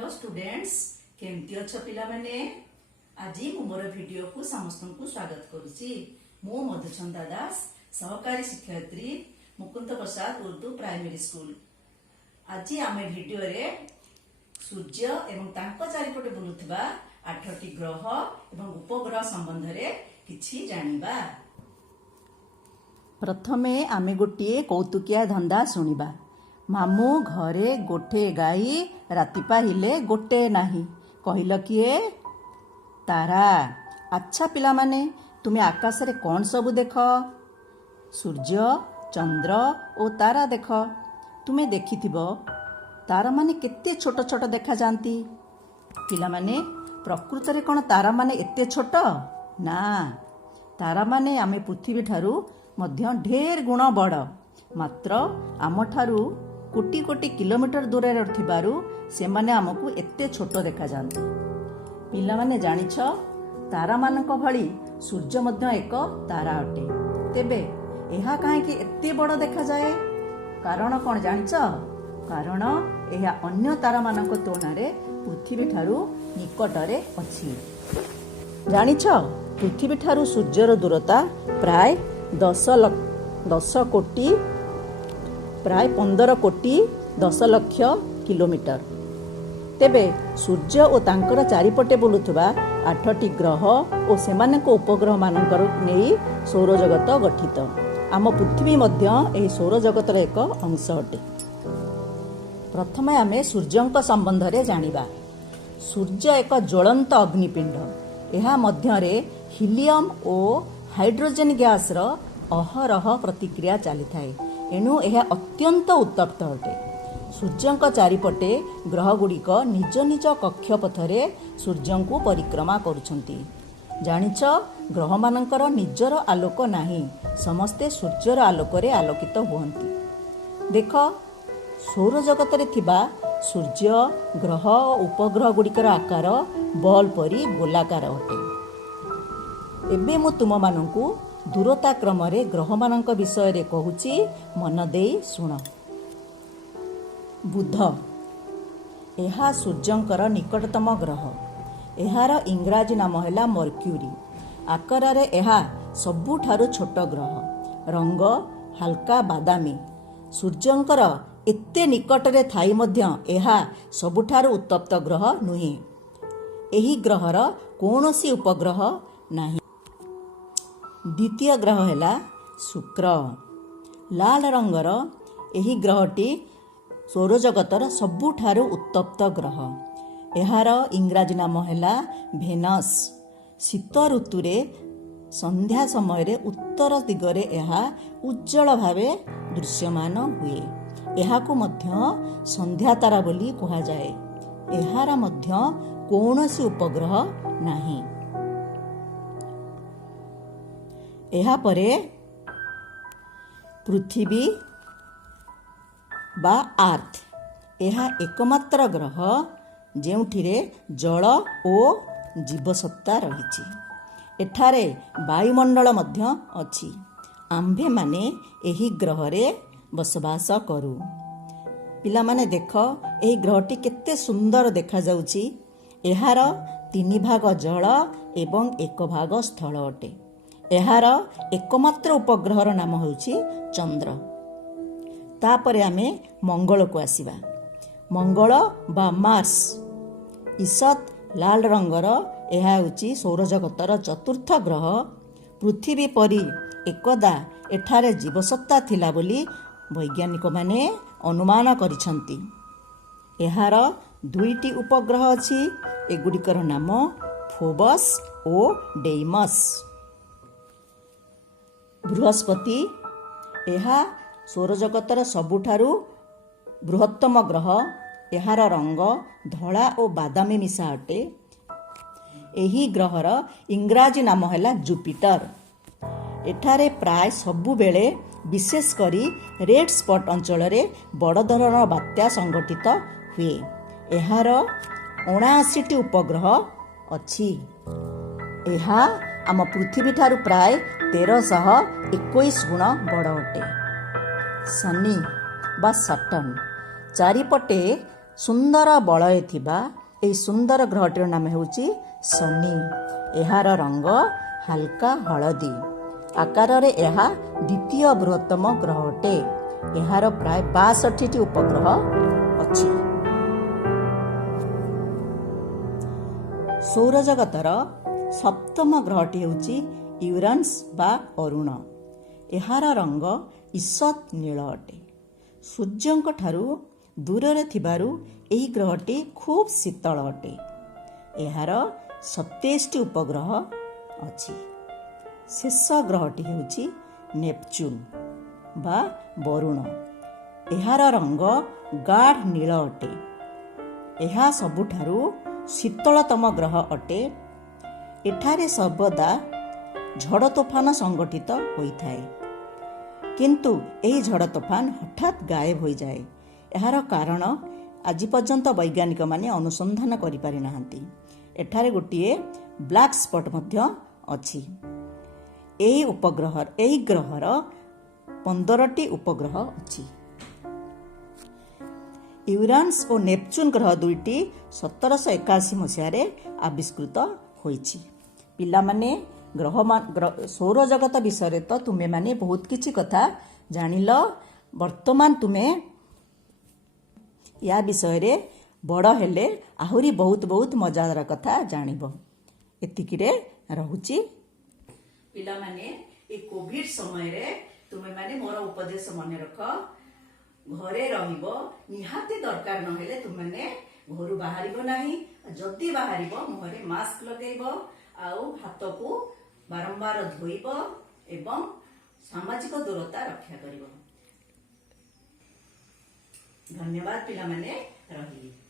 Hello students केमती अच्छ पिला माने आज मु मोर वीडियो को समस्त को स्वागत करुच्ची मु मधुचंदा दास सहकारी शिक्षयित्री मुकुंद प्रसाद उर्दू प्राइमरी स्कूल। आज आम वीडियो रे सूर्य एवं तांको चारिपटे बुलुथिबा 8टी ग्रह एवं उपग्रह संबंध रे किछि जानिबा। प्रथमे आमे गोटिए कौतुकिया धंदा सुनिबा। मामू घरे गोटे गाई राति पाहिले गोटे नाही कहिल किए तारा। अच्छा पिला माने तुमे आकाश रे कौन सबु देख? सूर्य चंद्र ओ तारा देख। तुमे देखिथिबो तारा माने केते छोट छोट देखा जांती। पिला माने प्रकृत रे कोन तारा माने एते छोट ना। तारा माने आमे पृथ्वी ठारू मध्य ढेर गुण बड़ मात्र आम ठारू कोटी कोटी किलोमीटर दूर थिबारु से माने आमको एते छोट देखा जांती। पिला माने जानिछ तारा मानक भली सूर्य मध्य एक तारा अटे। तेबे एहा काहे कि एते बड़ देखा जाए? कारण कोन जानिछ? कारण एहा अन्य तारा मानक तुलना रे पृथ्वी ठारू निकटरे अछि। जानिछ पृथ्वी ठारू सूर्यर दूरता प्राय 10 कोटी प्राय 15 कोटी 10 लक्ष किलोमीटर। तेबे सूर्य और तांकर चारिपटे बुलुथुबा 8टी ग्रह और सेमानक उपग्रह मानकर नेई सौर जगत गठित। आम पृथ्वी मध्य एही सौर जगतर एक अंश अटे। प्रथमे आमे सूर्यंक संबंध रे जानिबा। सूर्य एक ज्वलंत अग्निपिंड। एहा मध्यरे हीलियम और हाइड्रोजन गैस रो अहरह प्रतिक्रिया चली थाए। एणु यह अत्यंत उत्तप्त अटे। सूर्यंक चारिपटे ग्रह गुड़िक निज निज कक्षपथरे सूर्य को परिक्रमा करुछंती। जानिछ ग्रह मानकर निजर आलोक नाही, समस्ते सूर्यर आलोक रे आलोकित हुअंती। देख सौर जगत रे थिबा सूर्य ग्रह उपग्रह गुड़िकर आकार बॉल परी गोलाकार अटे। एबे मु तुम मानंकु दूरता क्रम रे ग्रह मानक विषय रे कहूची, मन देई सुन। बुध एहा सूर्यंकर निकटतम ग्रह। एहार इंग्राजी नाम हैला मर्क्यूरी। आकार रे एहा सबुठारु छोट ग्रह। रंग हल्का बादामी। सूर्यंकर एते निकट रे थाई मध्य एहा सबुठारु उत्तप्त ग्रह नुहे। एही ग्रहर कोनोसी उपग्रह नाही। द्वितीय ग्रह हैला शुक्र। लाल रंगर एही ग्रहटी सौरजगतर सबुठारु उत्तप्त ग्रह। एहार इंग्राजी नाम हैला भेनस। शीत ऋतुरे संध्या समय रे उत्तर दिगरे एहा उज्जवल भावे दृश्यमान हुए। एहाकु मध्य संध्या तारा बोली कहा जाए। एहार मध्य कौनसी उपग्रह नाही। एहा परे पृथ्वी बा आर्थ एहा एकमात्र ग्रह जेउठिरे जल ओ जीवसत्ता रहिछि। एठारे वायुमंडल मध्य अछि। आम्भे माने एही ग्रह रे बसवास करू। पिला माने देख एही ग्रहटी केते सुंदर देखा जाउछि। एहार 3 भाग जल एवं 1 भाग स्थल अटे। एहार एकमात्र उपग्रहर नाम होउछि चंद्र। तापरे आमे मंगल को आसीबा। मंगल बा मार्स ईसत लाल रंगर एहा होउछि सौरजगतर चतुर्थ ग्रह। पृथ्वी परी एकदा एठारे जीवसत्ता थिला बोली वैज्ञानिक माने अनुमान करिसंती। एहार 2टी उपग्रह अछि। एगुडिकर नाम फोबस ओ डेइमस। बृहस्पति एहा सौरजगतर सबुठारु बृहत्तम ग्रह। एहार रंग धला और बादामी मिशा अटे। एही ग्रहर इंग्राजी नाम हैला जुपिटर। एठारे प्राय सबु बेले विशेष करी रेड स्पॉट अंचल रे बड़ धरन बात्या संगठित हुए। एहार 79टी उपग्रह अछि। एहा आम पृथ्वी ठारू प्राय 1321 गुण बड़ अटे। शनि बा सटर्न चारिपटे ସୁନ୍ଦର ବଳୟ ଥିବା ଏହି ସୁନ୍ଦର ଗ୍ରହଟିର ନାମ ହେଉଛି ଶନି। ଏହାର ରଙ୍ଗ ହାଲକା ହଳଦୀ। ଆକାରରେ ଏହା ଦ୍ୱିତୀୟ ବୃହତ୍ତମ ଗ୍ରହ ଅଟେ। ଏହାର ପ୍ରାୟ 62ଟି ଉପଗ୍ରହ ଅଛି। ସୌରଜଗତର ସପ୍ତମ ଗ୍ରହଟି ହେଉଛି ୟୁରାନସ୍ ବା ଅରୁଣ। ଏହାର ରଙ୍ଗ ଈଷତ୍ ନୀଳ ଅଟେ। ସୂର୍ଯ୍ୟଙ୍କ ଠାରୁ ଦୂରରେ ଥିବାରୁ ଏହି ଗ୍ରହଟି ଖୁବ୍ ଶୀତଳ ଅଟେ। ଏହାର 27ଟି ଉପଗ୍ରହ ଅଛି। ଶେଷ ଗ୍ରହଟି ହେଉଛି ନେପଚୁନ୍ ବା ବରୁଣ। ଏହାର ରଙ୍ଗ ଗାଢ଼ ନୀଳ ଅଟେ। ଏହା ସବୁଠାରୁ ଶୀତଳତମ ଗ୍ରହ ଅଟେ। ଏଠାରେ ସର୍ବଦା ଝଡ଼ ତୋଫାନ ସଂଗଠିତ ହୋଇଥାଏ, କିନ୍ତୁ ଏହି ଝଡ଼ ତୋଫାନ ହଠାତ୍ ଗାୟବ ହୋଇଯାଏ। ଏହାର କାରଣ ଆଜି ପର୍ଯ୍ୟନ୍ତ ବୈଜ୍ଞାନିକମାନେ ଅନୁସନ୍ଧାନ କରିପାରିନାହାନ୍ତି। ଏଠାରେ ଗୋଟିଏ ବ୍ଲାକ୍ ସ୍ପଟ୍ ମଧ୍ୟ ଅଛି। ଏହି ଗ୍ରହର 15ଟି ଉପଗ୍ରହ ଅଛି। ୟୁରାନସ୍ ଓ ନେପଚୁନ୍ ଗ୍ରହ ଦୁଇଟି 1781 ମସିହାରେ ଆବିଷ୍କୃତ ହୋଇଛି। ପିଲାମାନେ ସୌରଜଗତ ବିଷୟରେ ତ ତୁମେମାନେ ବହୁତ କିଛି କଥା ଜାଣିଲ। ବର୍ତ୍ତମାନ ତୁମେ ୟା ବିଷୟରେ ବଡ଼ ହେଲେ ଆହୁରି ବହୁତ ବହୁତ ମଜାଦାର କଥା ଜାଣିବ। ଏତିକିରେ ରହୁଛି। ପିଲାମାନେ ଏ କୋଭିଡ ସମୟରେ ତୁମେମାନେ ମୋର ଉପଦେଶ ମନେ ରଖ। ଘରେ ରହିବ, ନିହାତି ଦରକାର ନହେଲେ ତୁମେମାନେ ଘରୁ ବାହାରିବ ନାହିଁ। ଯଦି ବାହାରିବ ମୁହଁରେ ମାସ୍କ ଲଗେଇବ, ଆଉ ହାତକୁ ବାରମ୍ବାର ଧୋଇବ ଏବଂ ସାମାଜିକ ଦୂରତା ରକ୍ଷା କରିବ। ଧନ୍ୟବାଦ ପିଲାମାନେ, ରହିଲି।